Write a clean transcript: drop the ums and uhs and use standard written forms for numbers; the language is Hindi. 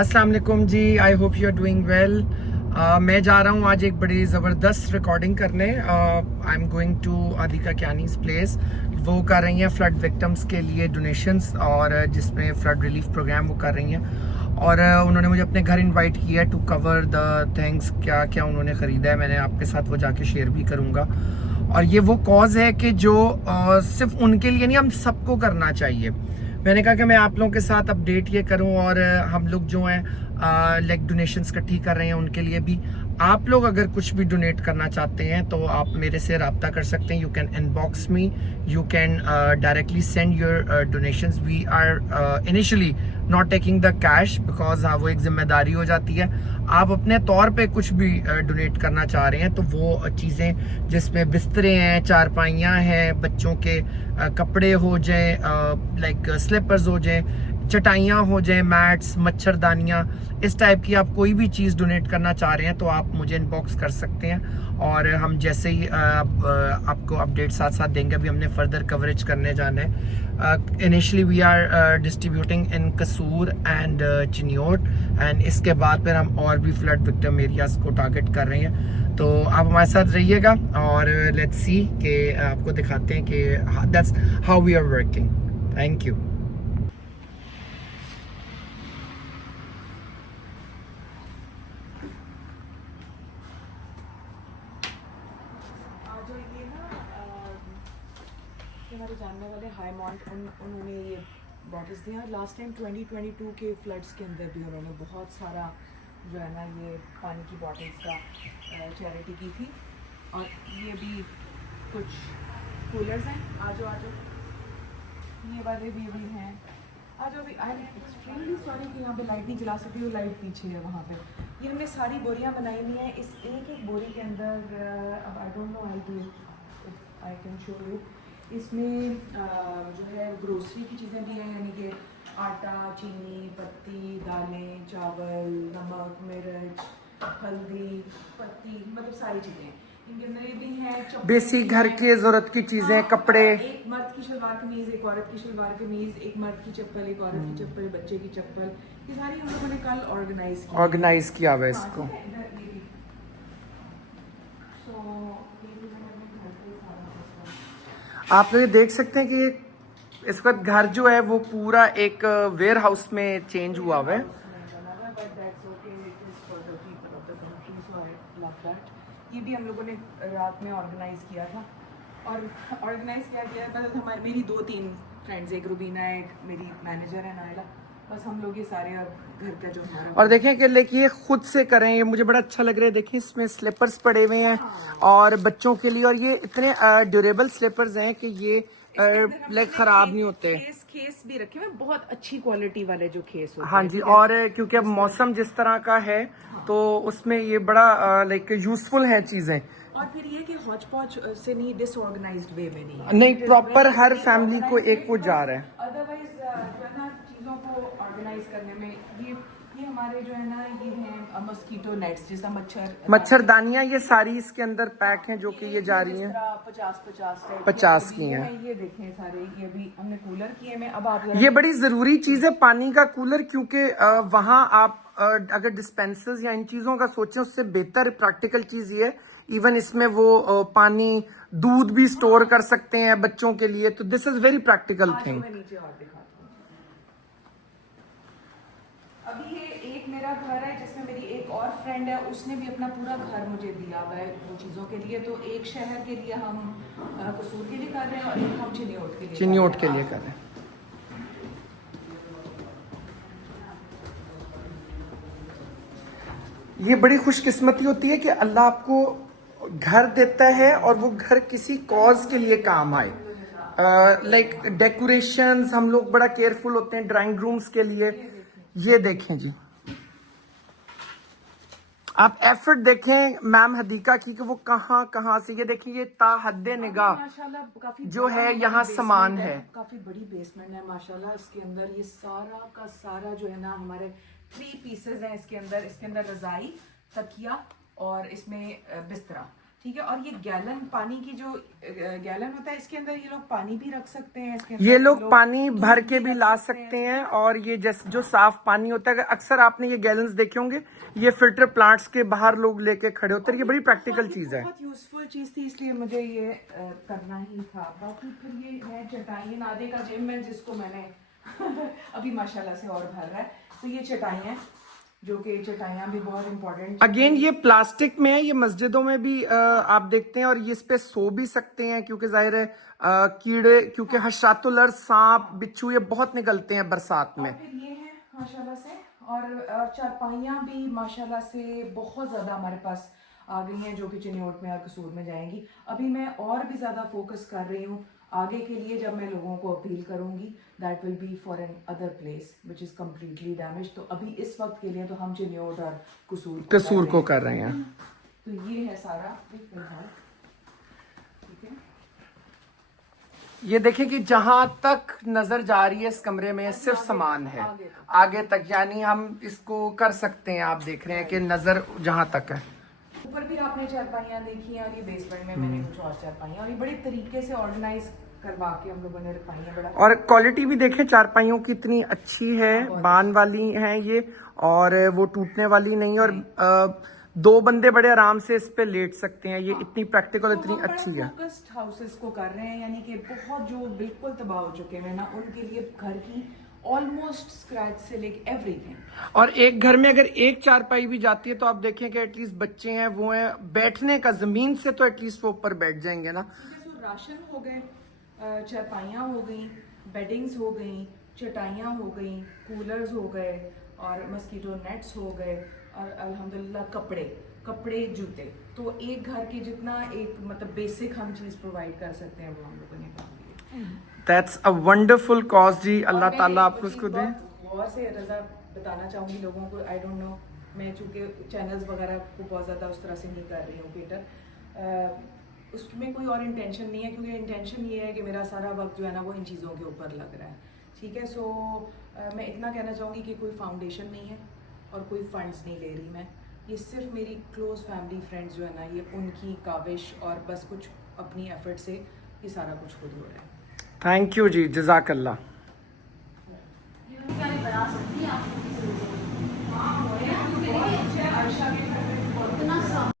अस्सलाम वालेकुम जी, I hope you are doing well. मैं जा रहा हूँ आज एक बड़ी ज़बरदस्त रिकॉर्डिंग करने। आई एम गोइंग टू आदिका क्यानीस प्लेस। वो कर रही हैं फ्लड विक्टिम्स के लिए डोनेशंस, और जिसमें फ्लड रिलीफ प्रोग्राम वो कर रही हैं। और उन्होंने मुझे अपने घर इनवाइट किया है टू कवर द थिंग्स। क्या क्या उन्होंने ख़रीदा है मैंने आपके साथ वो जाके शेयर भी करूँगा। और ये वो कॉज है कि जो सिर्फ उनके लिए नहीं, हम सबको करना चाहिए। मैंने कहा कि मैं आप लोगों के साथ अपडेट ये करूं, और हम लोग जो हैं लाइक डोनेशंस इकट्ठी कर रहे हैं उनके लिए भी। आप लोग अगर कुछ भी डोनेट करना चाहते हैं तो आप मेरे से रब्ता कर सकते हैं। You can inbox me, you can directly send your donations. We are initially not taking the cash because हाँ वो एक जिम्मेदारी हो जाती है। आप अपने तौर पे कुछ भी डोनेट करना चाह रहे हैं तो वो चीज़ें जिसमें बिस्तरे हैं, चारपाइयाँ हैं, बच्चों के कपड़े हो जाए, लाइक स्लीपर्स हो जाए, चटाइयाँ हो जाए, मैट्स, मच्छरदानियाँ, इस टाइप की आप कोई भी चीज़ डोनेट करना चाह रहे हैं तो आप मुझे इनबॉक्स कर सकते हैं। और हम जैसे ही आपको अपडेट साथ साथ देंगे। अभी हमने फर्दर कवरेज करने जाना है। इनिशियली वी आर डिस्ट्रीब्यूटिंग इन कसूर एंड चिन्योट, एंड इसके बाद फिर हम और भी फ्लड विक्टिम एरियाज को टारगेट कर रहे हैं। तो आप हमारे साथ रहिएगा और लेट्स सी कि आपको दिखाते हैं कि that's how we are working. Thank you. जो ये ना हमारे जानने वाले हाई माउंट उन्होंने ये बॉटल्स दिया। लास्ट टाइम 2022 के फ्लड्स के अंदर भी उन्होंने बहुत सारा जो है ना ये पानी की बॉटल्स का चैरिटी की थी। और ये भी कुछ कूलर्स हैं। आ जाओ ये वाले भी हैं। आ जाओ भी। आई एम एक्सट्रीमली सॉरी कि यहाँ पे लाइट नहीं जला सकती, वो लाइट पीछे है वहाँ पे। ये हमने सारी बोरियाँ बनाई हुई हैं। इस एक एक बोरी के अंदर अब I don't know I can show you. इसमें जो है ग्रोसरी की चीज़ें भी हैं, यानी कि आटा, चीनी, पत्ती, दालें, चावल, नमक, मिर्च, हल्दी, पत्ती, मतलब सारी चीज़ें इनके अंदर ये भी हैं। बेसिक घर की जरूरत की चीजें, कपड़े, एक मर्द की शलवार कमीज, एक औरत की शलवार कमीज, एक मर्द की चप्पल, एक औरत की चप्पल, बच्चे की चप्पल, ये सारी हम लोगों ने कल ऑर्गेनाइज किया हुआ है इसको। आप लोग देख सकते हैं कि इस वक्त घर जो है वो पूरा एक वेयर हाउस में चेंज हुआ हुआ है। ये भी हम लोगों ने रात में ऑर्गेनाइज किया था। और ऑर्गेनाइज क्या किया है, मतलब हमारी मेरी 2-3 फ्रेंड्स, एक रुबीना, एक मेरी मैनेजर है नायला, बस हम लोग ये सारे अब घर का जो हमारा। और देखें कि लेकिन ये खुद से करें, ये मुझे बड़ा अच्छा लग रहा है। देखिए इसमें स्लीपर्स पड़े हुए हैं और बच्चों के लिए, और ये इतने ड्यूरेबल स्लीपर्स हैं कि ये लाइक खराब नहीं होते। खेस भी रखे हुए, बहुत अच्छी क्वालिटी वाले जो खेस होते हैं। हाँ जी, और क्योंकि अब मौसम जिस तरह का है तो उसमें ये बड़ा लाइक यूजफुल है चीजें। और फिर ये कि हौच पौच से नहीं, डिसऑर्गेनाइज्ड वे में नहीं, नहीं, प्रॉपर हर फैमिली को एक वो जा रहा है। अदरवाइज जो है ना चीज़ों को ऑर्गेनाइज करने में ये हमारे जो है ना ये हैं मस्कीटो नेट्स, जैसा मच्छरदानियां, ये सारी इसके अंदर पैक हैं जो कि ये जा रही हैं। 50 की हैं। ये देखें सारे, ये भी हमने कूलर किए में। अब आप ये बड़ी जरूरी चीज है पानी का कूलर, क्योंकि वहां आप अगर डिस्पेंसर्स या इन चीजों का सोचें, उससे बेहतर प्रैक्टिकल चीज ये है। इवन इसमें वो पानी, दूध भी स्टोर कर सकते हैं बच्चों के लिए, तो this is very practical thing. नीचे और दिखाती हूँ। अभी ये एक मेरा घर है जिसमें मेरी एक और फ्रेंड है, उसने भी अपना पूरा घर मुझे दिया हुआ है वो चीज़ों के लिए। तो एक शहर के लिए हम कसूर के लिए कर रहे हैं और एक हम चिन्योट के लिए कर रहे हैं। ये बड़ी खुशकिस्मती होती है कि अल्लाह आपको घर देता है और वो घर किसी कॉज के लिए काम आए। लाइक डेकोरेशंस हम लोग बड़ा केयरफुल होते हैं ड्राइंग रूम्स के लिए। ये देखें जी, आप एफर्ट देखें मैम हदीका की कि वो कहाँ कहाँ से, ये देखिए ये ताहद्दे निगाह जो है यहाँ सामान है। काफी बड़ी बेसमेंट है माशाल्लाह। इसके अंदर ये सारा का सारा जो है ना हमारे 3 पीसेस हैं इसके अंदर रजाई, तकिया और इसमें बिस्तरा। ठीक है। और ये गैलन पानी की जो गैलन होता है, इसके अंदर ये लोग पानी भी रख सकते हैं, इसके अंदर ये लोग पानी दूध भर के भी रख ला सकते हैं, और ये जैसे जो साफ पानी होता है, अक्सर आपने ये गैलन्स देखे होंगे, ये फिल्टर प्लांट्स के बाहर लोग लेके खड़े होते हैं। ये बड़ी प्रैक्टिकल चीज है, बहुत यूजफुल चीज थी, इसलिए मुझे ये करना ही था। बाकी फिर ये है चटाई नादे का जिम में, जिसको मैंने अभी माशाल्लाह से और भर रहा है। तो ये चटाइयाँ, जो कि चटाइयाँ भी बहुत इंपॉर्टेंट। अगेन ये प्लास्टिक में है, ये मस्जिदों में भी आप देखते हैं, और ये इस पे सो भी सकते हैं, क्योंकि जाहिर है कीड़े, क्योंकि हशरातुल अर्ज़, सांप बिच्छू ये बहुत निकलते हैं बरसात में। और फिर ये है माशाल्लाह से, और चारपाइयाँ भी माशाल्लाह से बहुत ज़्यादा हमारे पास आ गई हैं, जो कि चिन्योट में और कसूर में जाएंगी। अभी मैं और भी ज़्यादा फोकस कर रही हूँ आगे के लिए, जब मैं लोगों को अपील करूँगी, that will be for an other place which is completely damage. तो अभी इस वक्त के लिए तो हम चिन्योट और कसूर को कर रहे हैं। तो ये है सारा फिलहाल, ठीक है। ये देखें कि जहां तक नजर जा रही है इस कमरे में सिर्फ सामान है, आगे तक, यानी हम इसको कर सकते हैं। आप देख रहे हैं कि नजर जहां तक है। ऊपर भी आपने चारपाइयाँ देखी हैं, और ये बेसमेंट में मैंने कुछ और चारपाइयाँ, और ये बड़े तरीके से ऑर्गेनाइज करवा के हम लोगों ने रखाई है। बड़ा और क्वालिटी भी देखें चारपाइयों की इतनी अच्छी है, बान वाली हैं ये, और वो टूटने वाली नहीं, और दो बंदे बड़े आराम से इस पे लेट सकते हैं। ये इतनी प्रैक्टिकल, इतनी अच्छी है। फोकस्ड हाउसेस को कर रहे हैं, यानी कि बहुत जो बिल्कुल तबाह हो चुके हैं ना, उनके लिए घर की ऑलमोस्ट स्क्रैच से लेके एवरीथिंग। और एक घर में अगर एक चारपाई भी जाती है, तो आप देखें कि एटलीस्ट बच्चे हैं, वो हैं, बैठने का जमीन से तो एटलीस्ट वो ऊपर बैठ जाएंगे ना। जैसे राशन हो गए, चारपाइयाँ हो गई, बेडिंग्स हो गई, चटाइयाँ हो गई, कूलर्स हो गए, और मस्कीटो नेट्स हो गए, और अल्हम्दुलिल्लाह कपड़े जूते। तो एक घर के जितना एक मतलब बेसिक हम चीज़ प्रोवाइड कर सकते हैं, वो हम लोगों ने काम किया। दैट्स अ वंडरफुल कॉज जी, अल्लाह ताला आपको उसको दे। गौर से रजा बताना चाहूँगी लोगों को, आई डोंट नो, मैं चूँकि चैनल्स वगैरह को बहुत ज़्यादा उस तरह से नहीं कर रही हूँ पीटर, उसमें कोई और इंटेंशन नहीं है, क्योंकि इंटेंशन ये है कि मेरा सारा वक्त जो है ना वो इन चीज़ों के ऊपर लग रहा है, ठीक है। सो मैं इतना कहना चाहूँगी कि कोई फाउंडेशन नहीं है और कोई फंड्स नहीं ले रही मैं, ये सिर्फ मेरी क्लोज फैमिली फ्रेंड्स जो है ना, ये उनकी काविश और बस कुछ अपनी एफर्ट से ये सारा कुछ खुद हो रहा है। थैंक यू जी, जज़ाकल्लाह।